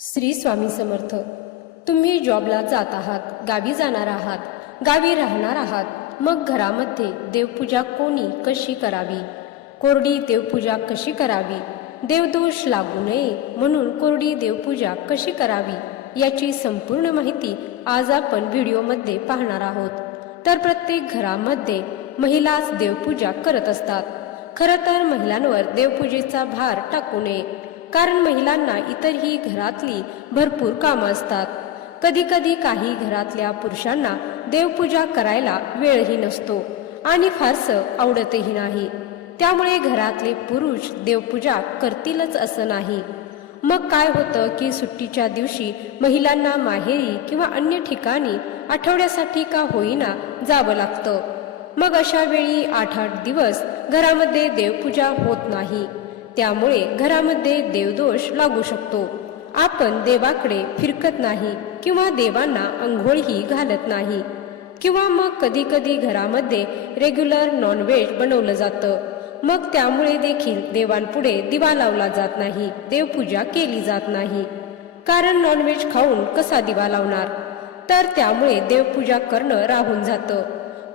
श्री स्वामी समर्थ तुम्ही जॉबला जात आहात गावी जाणार आहात गावी राहणार आहात मग घरामध्ये देवपूजा कोणी कशी करावी? कोरडी देवपूजा कशी करावी? देवदोष लागू नये म्हणून कोरडी देवपूजा कशी करावी? याची संपूर्ण माहिती आज आपण व्हिडिओमध्ये पाहणार आहोत. तर प्रत्येक घरामध्ये महिलाच देवपूजा करत असतात. खरं तर महिलांवर देवपूजेचा भार टाकू नये. कारण महिलांना इतरही घरातली भरपूर कामं असतात. कधी कधी काही घरातल्या पुरुषांना देवपूजा करायला वेळही नसतो आणि फारसं आवडतही नाही. त्यामुळे घरातले पुरुष देवपूजा करतीलच असं नाही. मग काय होतं की सुट्टीच्या दिवशी महिलांना माहेरी किंवा अन्य ठिकाणी आठवड्यासाठी का होईना जावं लागतं. मग अशा वेळी आठ आठ दिवस घरामध्ये देवपूजा होत नाही. त्यामुळे घरामध्ये देवदोष लागू शकतो. आपण देवाकडे फिरकत नाही किंवा देवांना अंघोळही घालत नाही. किंवा मग कधी कधी घरामध्ये रेग्युलर नॉनव्हेज बनवलं जातं. मग त्यामुळे देखील देवांपुढे दिवा लावला जात नाही देवपूजा केली जात नाही. कारण नॉनव्हेज खाऊन कसा दिवा लावणार? तर त्यामुळे देवपूजा करणं राहून जातं.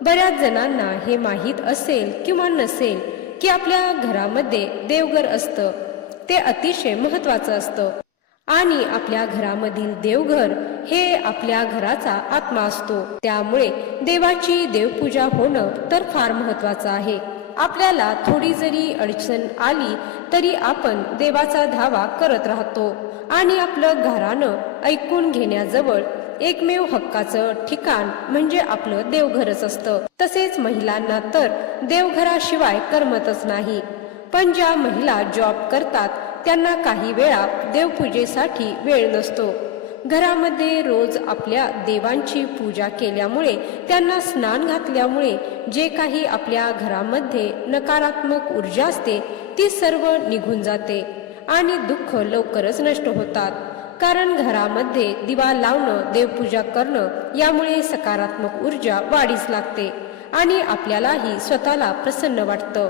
बऱ्याच जणांना हे माहीत असेल किंवा नसेल की आपल्या घरामध्ये देवघर असतं ते अतिशय महत्वाचं असतं. आणि आपल्या घरामधील देवघर हे आपल्या घराचा आत्मा असतो. त्यामुळे देवाची देवपूजा होणं तर फार महत्वाचं आहे. आपल्याला थोडी जरी अडचण आली तरी आपण देवाचा धावा करत राहतो. आणि आपलं घरानं ऐकून घेण्याजवळ एकमेव हक्काचं ठिकाण म्हणजे आपलं देवघरच असतं. तसेच महिलांना तर देवघराशिवाय करमतच नाही. पण ज्या महिला जॉब करतात त्यांना काही वेळा देवपूजेसाठी वेळ नसतो. घरामध्ये रोज आपल्या देवांची पूजा केल्यामुळे त्यांना स्नान घातल्यामुळे जे काही आपल्या घरामध्ये नकारात्मक ऊर्जा असते ती सर्व निघून जाते आणि दुःख लवकरच नष्ट होतात. कारण घरामध्ये दिवा लावणं देवपूजा करणं यामुळे सकारात्मक ऊर्जा वाढीस लागते आणि आपल्यालाही स्वतःला प्रसन्न वाटतं.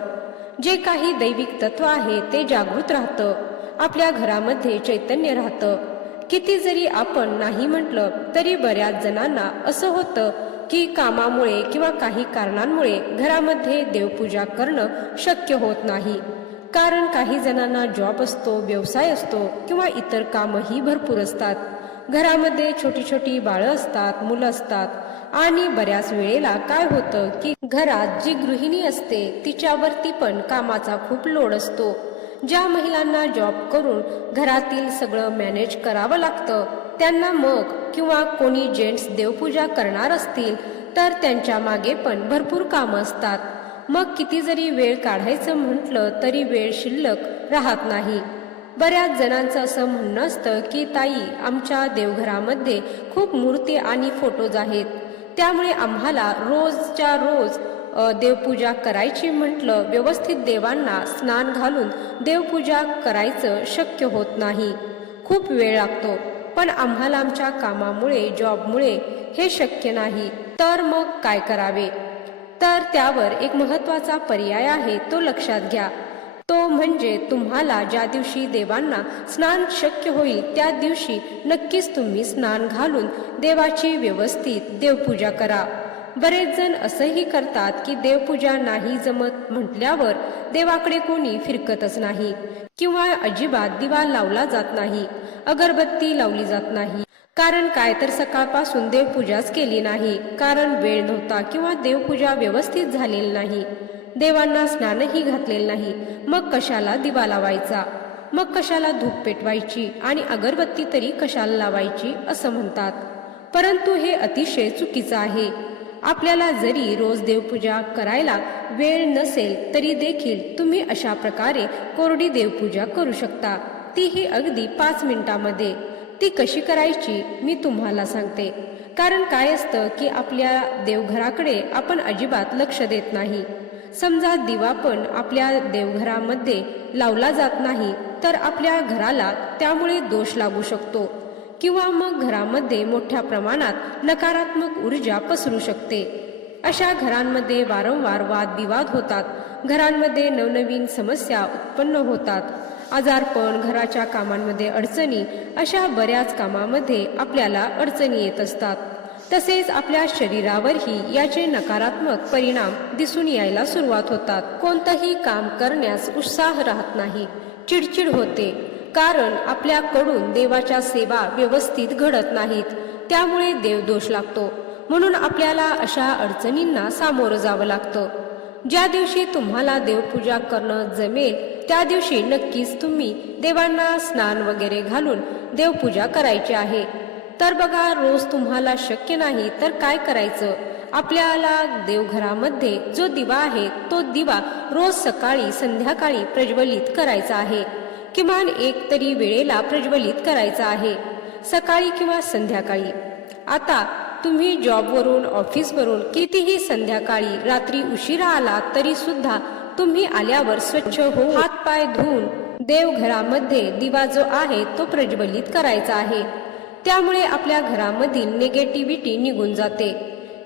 जे काही दैविक तत्व आहे ते जागृत राहतं आपल्या घरामध्ये चैतन्य राहतं. किती जरी आपण नाही म्हटलं तरी बऱ्याच जणांना असं होतं की कामामुळे किंवा काही कारणांमुळे घरामध्ये देवपूजा करणं शक्य होत नाही. कारण काही जणांना जॉब असतो व्यवसाय असतो किंवा इतर कामही भरपूर असतात. घरामध्ये छोटी छोटी बाळं असतात मुलं असतात. आणि बऱ्याच वेळेला काय होतं की घरात जी गृहिणी असते तिच्यावरती पण कामाचा खूप लोड असतो. ज्या महिलांना जॉब करून घरातील सगळं मॅनेज करावं लागतं त्यांना मग किंवा कोणी जेंट्स देवपूजा करणार असतील तर त्यांच्या मागे पण भरपूर कामं असतात. मग किती जरी वेळ काढायचं म्हटलं तरी वेळ शिल्लक राहत नाही. बऱ्याच जणांचं असं म्हणणं असतं की ताई आमच्या देवघरामध्ये खूप मूर्ती आणि फोटोज आहेत. त्यामुळे आम्हाला रोजच्या रोज देवपूजा करायची म्हटलं व्यवस्थित देवांना स्नान घालून देवपूजा करायचं शक्य होत नाही. खूप वेळ लागतो. पण आम्हाला आमच्या कामामुळे जॉबमुळे हे शक्य नाही. तर मग काय करावे? तर त्यावर एक महत्त्वाचा पर्याय आहे तो लक्षात घ्या. तो म्हणजे तुम्हाला ज्या दिवशी देवांना स्नान शक्य होईल त्या दिवशी नक्कीच तुम्ही स्नान घालून देवाची व्यवस्थित देवपूजा करा. बरेच जण असंही करतात की देवपूजा नाही जमत म्हटल्यावर देवाकडे कोणी फिरकतच नाही किंवा अजिबात दिवा लावला जात नाही अगरबत्ती लावली जात नाही. कारण काय तर सकाळपासून देवपूजाच केली नाही कारण वेळ नव्हता किंवा देवपूजा व्यवस्थित झालेली नाही. देवांना स्नानही घातलेलं नाही. मग कशाला दिवा लावायचा? मग कशाला धूप पेटवायची आणि अगरबत्ती तरी कशाला लावायची असं म्हणतात. परंतु हे अतिशय चुकीचं आहे. आपल्याला जरी रोज देवपूजा करायला वेळ नसेल तरी देखील तुम्ही अशा प्रकारे कोरडी देवपूजा करू शकता. तीही अगदी पाच मिनिटामध्ये. ती कशी करायची मी तुम्हाला सांगते. कारण काय असतं की आपल्या देवघराकडे आपण अजिबात लक्ष देत नाही. समजा दिवा पण आपल्या देवघरामध्ये लावला जात नाही तर आपल्या घराला त्यामुळे दोष लागू शकतो. किंवा मग घरामध्ये मोठ्या प्रमाणात नकारात्मक ऊर्जा पसरू शकते. अशा घरांमध्ये वारंवार वादविवाद होतात. घरांमध्ये नवनवीन समस्या उत्पन्न होतात. आजारपण घराच्या कामांमध्ये अडचणी अशा बऱ्याच कामामध्ये आपल्याला अडचणी येत असतात. तसेच आपल्या शरीरावरही याचे नकारात्मक परिणाम दिसून यायला सुरुवात होतात. कोणतंही काम करण्यास उत्साह राहत नाही. चिडचिड होते. कारण आपल्याकडून देवाच्या सेवा व्यवस्थित घडत नाहीत. त्यामुळे देवदोष लागतो. म्हणून आपल्याला अशा अडचणींना सामोरं जावं लागतं. ज्या दिवशी तुम्हाला देवपूजा करणं जमेल त्या दिवशी नक्कीच तुम्ही देवांना स्नान वगैरे घालून देवपूजा करायची आहे. तर बघा रोज तुम्हाला शक्य नाही तर काय करायचं? आपल्याला देवघरामध्ये जो दिवा आहे तो दिवा रोज सकाळी संध्याकाळी प्रज्वलित करायचा आहे. किमान एक तरी वेळेला प्रज्वलित करायचा आहे सकाळी किंवा संध्याकाळी. आता तुम्ही जॉबवरून ऑफिसवरून कितीही संध्याकाळी रात्री उशिरा आला तरी सुद्धा तुम्ही आल्यावर स्वच्छ होऊन हात पाय धुवून देवघरामध्ये दिवा जो आहे तो प्रज्वलित करायचा आहे. त्यामुळे आपल्या घरामधील निगेटिव्हिटी निघून जाते.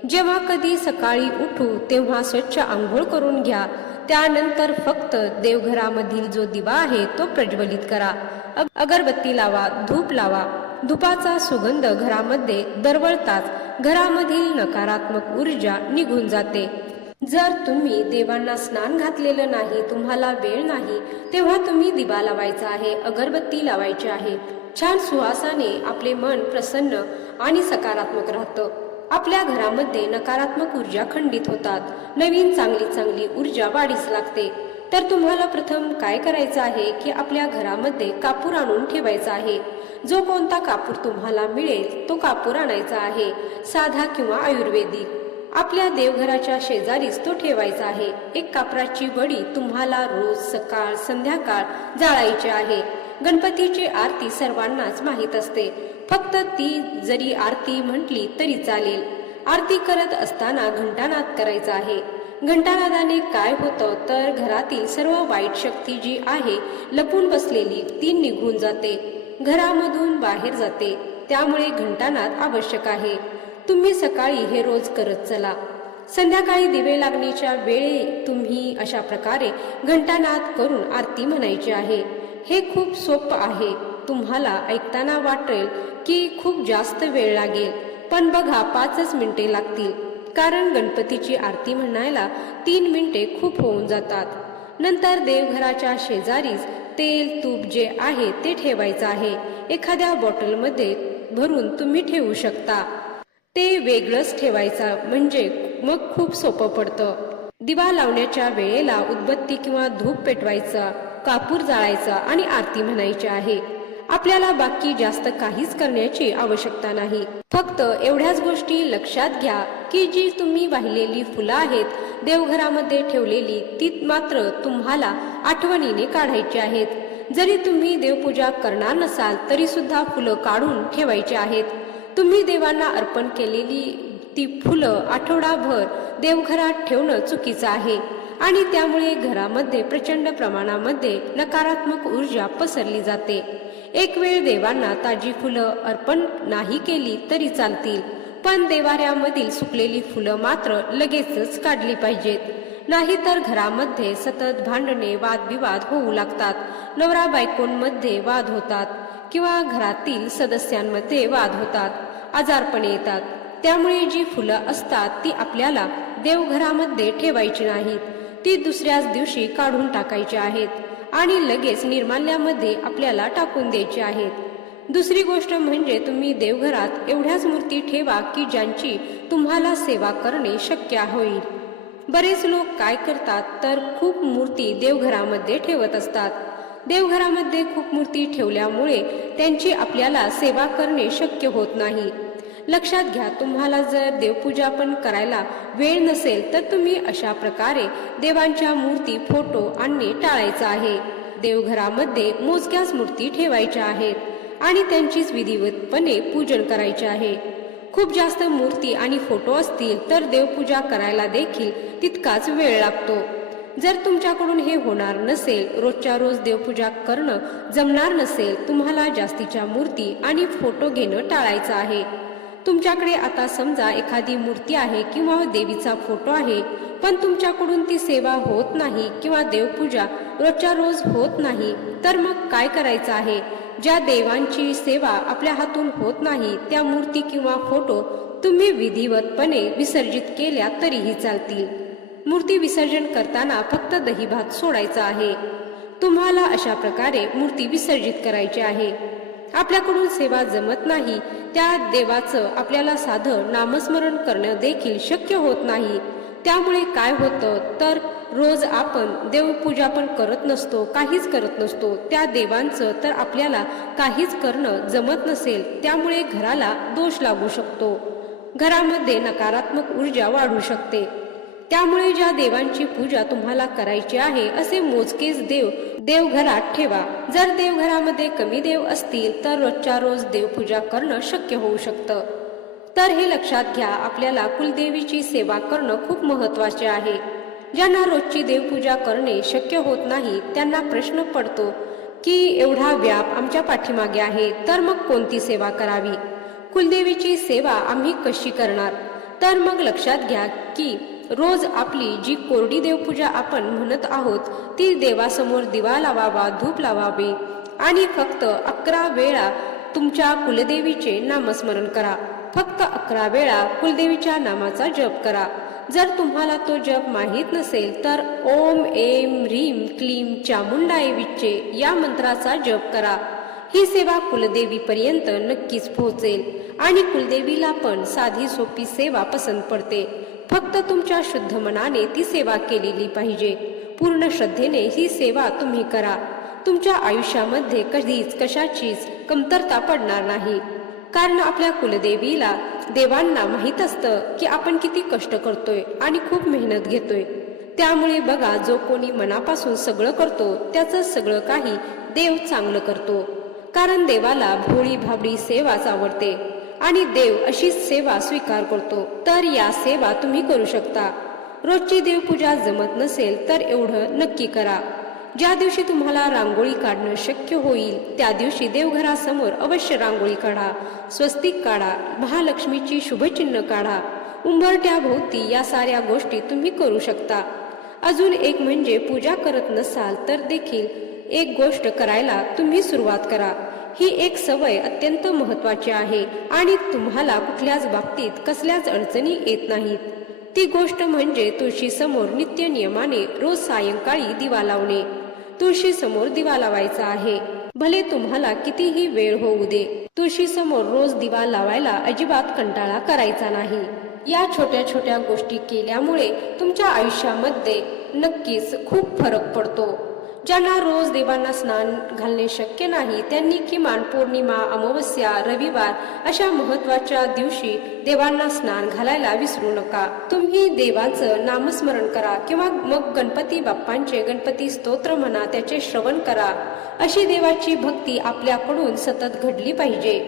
जेव्हा कधी सकाळी उठू तेव्हा स्वच्छ आंघोळ करून घ्या त्यानंतर फक्त देवघरामधील जो दिवा आहे तो प्रज्वलित करा. अगरबत्ती लावा धूप लावा. धुपाचा सुगंध घरामध्ये दरवळताच घरामधील नकारात्मक ऊर्जा निघून जाते. जर तुम्ही देवांना स्नान घातलेलं नाही तुम्हाला वेळ नाही तेव्हा तुम्ही दिवा लावायचा आहे अगरबत्ती लावायची आहे. छान सुवासाने आपले मन प्रसन्न आणि सकारात्मक राहतं. आपल्या घरामध्ये नकारात्मक ऊर्जा खंडित होतात. नवीन चांगली चांगली ऊर्जा वाढीस लागते. तर तुम्हाला प्रथम काय करायचं आहे की आपल्या घरामध्ये कापूर आणून ठेवायचा आहे. जो कोणता कापूर तुम्हाला मिळेल तो कापूर आणायचा आहे. साधा किंवा आयुर्वेदिक आपल्या देवघराच्या शेजारीच तो ठेवायचा आहे. एक कापराची वडी तुम्हाला रोज सकाळ संध्याकाळ जाळायची आहे. गणपतीची आरती सर्वांनाच माहीत असते. फक्त ती जरी आरती म्हटली तरी चालेल. आरती करत असताना घंटानाद करायचा आहे. घंटानादाने काय होतं तर घरातील सर्व वाईट शक्ती जी आहे लपून बसलेली ती निघून जाते. घरामधून बाहेर जाते. त्यामुळे घंटानाद आवश्यक आहे. तुम्ही सकाळी हे रोज करत चला. संध्याकाळी दिवे लागण्याच्या वेळी तुम्ही अशा प्रकारे घंटानाद करून आरती म्हणायची आहे. हे खूप सोपं आहे. तुम्हाला ऐकताना वाटेल की खूप जास्त वेळ लागेल. पण बघा पाचच मिनिटे लागतील. कारण गणपतीची आरती म्हणायला तीन मिनिटे खूप होऊन जातात. नंतर देवघराच्या शेजारीच तेल तूप जे आहे ते ठेवायचं आहे. एखाद्या बॉटलमध्ये भरून तुम्ही ठेवू शकता. ते वेगळंच ठेवायचं म्हणजे मग खूप सोपं पडतं. दिवा लावण्याच्या वेळेला उदबत्ती किंवा धूप पेटवायचा कापूर जाळायचा आणि आरती म्हणायची आहे. आपल्याला बाकी जास्त काहीच करण्याची आवश्यकता नाही. फक्त एवढ्याच गोष्टी लक्षात घ्या की जी तुम्ही वाहिलेली फुलं आहेत देवघरामध्ये ठेवलेली ती मात्र तुम्हाला आठवणीने काढायची आहेत. जरी तुम्ही देवपूजा करणार नसाल तरी सुद्धा फुलं काढून ठेवायची आहेत. तुम्ही देवांना अर्पण केलेली ती फुलं आठवडाभर देवघरात ठेवणं चुकीचं आहे. आणि त्यामुळे घरामध्ये प्रचंड प्रमाणामध्ये नकारात्मक ऊर्जा पसरली जाते. एक वेळ देवांना ताजी फुलं अर्पण नाही केली तरी चालतील. पण देवाऱ्यामधील सुकलेली फुलं मात्र लगेचच काढली पाहिजेत. नाहीतर घरामध्ये सतत भांडणे वादविवाद होऊ लागतात. नवरा बायकोंमध्ये वाद होतात किंवा घरातील सदस्यांमध्ये वाद होतात. आजारपणे येतात. त्यामुळे जी फुलं असतात ती आपल्याला देवघरामध्ये ठेवायची नाहीत. ती दुसऱ्याच दिवशी काढून टाकायची आहेत. आणि लगेच निर्माल्यामध्ये आपल्याला टाकून द्यायचे आहेत. दुसरी गोष्ट म्हणजे तुम्ही देवघरात एवढ्याच मूर्ती ठेवा की ज्यांची तुम्हाला सेवा करणे शक्य होईल. बरेच लोक काय करतात तर खूप मूर्ती देवघरामध्ये ठेवत असतात. देवघरामध्ये खूप मूर्ती ठेवल्यामुळे त्यांची आपल्याला सेवा करणे शक्य होत नाही. लक्षात घ्या तुम्हाला जर देवपूजा पण करायला वेळ नसेल तर तुम्ही अशा प्रकारे देवांच्या मूर्ती फोटो आणणे टाळायचं आहे. देवघरामध्ये मोजक्याच मूर्ती ठेवायच्या आहेत आणि त्यांचीच विधिवतपणे पूजन करायचे आहे. खूप जास्त मूर्ती आणि फोटो असतील तर देवपूजा करायला देखील तितकाच वेळ लागतो. जर तुमच्याकडून हे होणार नसेल रोजच्या रोज देवपूजा करणं जमणार नसेल तुम्हाला जास्तीच्या मूर्ती आणि फोटो घेणं टाळायचं आहे. तुमच्याकडे आता समजा एखादी मूर्ती आहे किंवा देवीचा फोटो आहे पण तुमच्याकडून ती सेवा होत नाही किंवा देवपूजा रोजच्या रोज होत नाही तर मग काय करायचं आहे? ज्या देवांची सेवा आपल्या हातून होत नाही त्या मूर्ती किंवा फोटो तुम्ही विधिवतपणे विसर्जित केल्या तरीही चालतील. मूर्ती विसर्जन करताना फक्त दही भात सोडायचा आहे. तुम्हाला अशा प्रकारे मूर्ती विसर्जित करायची आहे. आपल्याकडून सेवा जमत नाही. त्या देवाचं आपल्याला साधं नामस्मरण करणं देखील शक्य होत नाही. त्यामुळे काय होतं? तर रोज आपण देवपूजा पण करत नसतो काहीच करत नसतो. त्या देवांचं तर आपल्याला काहीच करणं जमत नसेल. त्यामुळे घराला दोष लागू शकतो. घरामध्ये नकारात्मक ऊर्जा वाढू शकते. त्यामुळे ज्या देवांची पूजा तुम्हाला करायची आहे असे मोजकेच देव देवघरात ठेवा. जर देवघरामध्ये कमी देव असतील तर रोजच्या रोज देवपूजा करणं शक्य होऊ शकतं. तर हे लक्षात घ्या आपल्याला कुलदेवीची सेवा करणं खूप महत्त्वाचे आहे. ज्यांना रोजची देवपूजा करणे शक्य होत नाही त्यांना प्रश्न पडतो की एवढा व्याप आमच्या पाठीमागे आहे तर मग कोणती सेवा करावी? कुलदेवीची सेवा आम्ही कशी करणार? तर मग लक्षात घ्या की रोज आपली जी कोरडी देवपूजा आपण म्हणत आहोत ती देवासमोर दिवा लावावा धूप लावावी. आणि फक्त अकरा वेळा तुमच्या कुलदेवीचे नामस्मरण करा. फक्त अकरा वेळा कुलदेवीच्या नामाचा जप करा. जर तुम्हाला तो जप माहीत नसेल तर ओम एम रीम क्लीम चामुंडाय विच्चे या मंत्राचा जप करा. ही सेवा कुलदेवीपर्यंत नक्कीच पोहोचेल आणि कुलदेवीला पण साधी सोपी सेवा पसंत पडते. फक्त तुमच्या शुद्ध मनाने ती सेवा केलेली पाहिजे. पूर्ण श्रद्धेने ही सेवा तुम्ही करा. तुमच्या आयुष्यामध्ये कधीच कशाचीच कमतरता पडणार नाही. कारण आपल्या कुलदेवीला देवांना माहीत असतं की आपण किती कष्ट करतोय आणि खूप मेहनत घेतोय. त्यामुळे बघा जो कोणी मनापासून सगळं करतो त्याचं सगळं काही देव चांगलं करतो. कारण देवाला भोळी भाबडी सेवाच आवडते. आणि देव अशीच सेवा स्वीकार करतो. तर या सेवा तुम्ही करू शकता. रोजची देवपूजा जमत नसेल तर एवढं नक्की करा. ज्या दिवशी तुम्हाला रांगोळी काढणं शक्य होईल त्या दिवशी देवघरासमोर अवश्य रांगोळी काढा स्वस्तिक काढा महालक्ष्मीची शुभचिन्ह काढा. उंबरट्या भोवती या साऱ्या गोष्टी तुम्ही करू शकता. अजून एक म्हणजे पूजा करत नसाल तर देखील एक गोष्ट करायला तुम्ही सुरुवात करा. ही एक सवय अत्यंत महत्वाची आहे आणि तुम्हाला कुठल्याच बाबतीत कसल्याच अडचणी येत नाहीत. ती गोष्ट म्हणजे तुळशी समोर नित्य नियमाने रोज सायंकाळी दिवा लावणे. तुळशी समोर दिवा लावायचा आहे. भले तुम्हाला कितीही वेळ होऊ दे तुळशी समोर रोज दिवा लावायला अजिबात कंटाळा करायचा नाही. या छोट्या छोट्या गोष्टी केल्यामुळे तुमच्या आयुष्यामध्ये नक्कीच खूप फरक पडतो. ज्यांना रोज देवांना स्नान घालणे शक्य नाही त्यांनी किमान पौर्णिमा अमावस्या रविवार अशा महत्त्वाच्या दिवशी देवांना स्नान घालायला विसरू नका. तुम्ही देवाचं नामस्मरण करा किंवा मग गणपती बाप्पांचे गणपती स्तोत्र म्हणा त्याचे श्रवण करा. अशी देवाची भक्ती आपल्याकडून सतत घडली पाहिजे.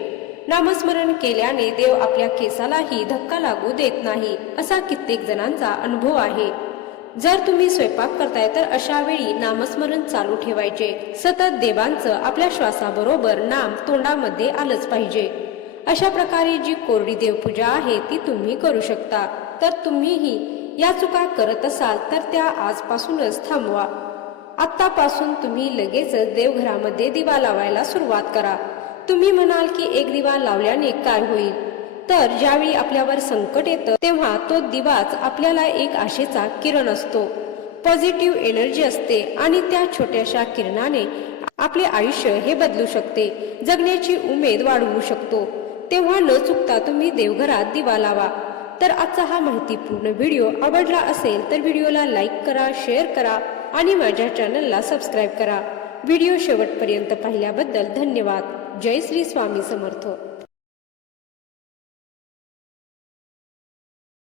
नामस्मरण केल्याने देव आपल्या केसालाही धक्का लागू देत नाही असा कित्येक जणांचा अनुभव आहे. जर तुम्ही स्वयंपाक करताय तर अशा वेळी नामस्मरण चालू ठेवायचे. सतत देवांचं आपल्या श्वासाबरोबर नाम तोंडामध्ये आलंच पाहिजे. अशा प्रकारे जी कोरडी देवपूजा आहे ती तुम्ही करू शकता. तर तुम्हीही या चुका करत असाल तर त्या आजपासूनच थांबवा. आत्तापासून तुम्ही लगेचच देवघरामध्ये दिवा लावायला सुरुवात करा. तुम्ही म्हणाल की एक दिवा लावल्याने काय होईल? तर ज्यावेळी आपल्यावर संकट येतं तेव्हा तो दिवाच आपल्याला एक आशेचा किरण असतो. पॉझिटिव्ह एनर्जी असते आणि त्या छोट्याशा किरणाने आपले आयुष्य हे बदलू शकते. जगण्याची उमेद वाढवू शकतो. तेव्हा न चुकता तुम्ही देवघरात दिवा लावा. तर आजचा हा माहितीपूर्ण व्हिडिओ आवडला असेल तर व्हिडिओला लाईक करा शेअर करा आणि माझ्या चॅनलला सबस्क्राईब करा. व्हिडिओ शेवटपर्यंत पाहिल्याबद्दल धन्यवाद. जय श्री स्वामी समर्थ.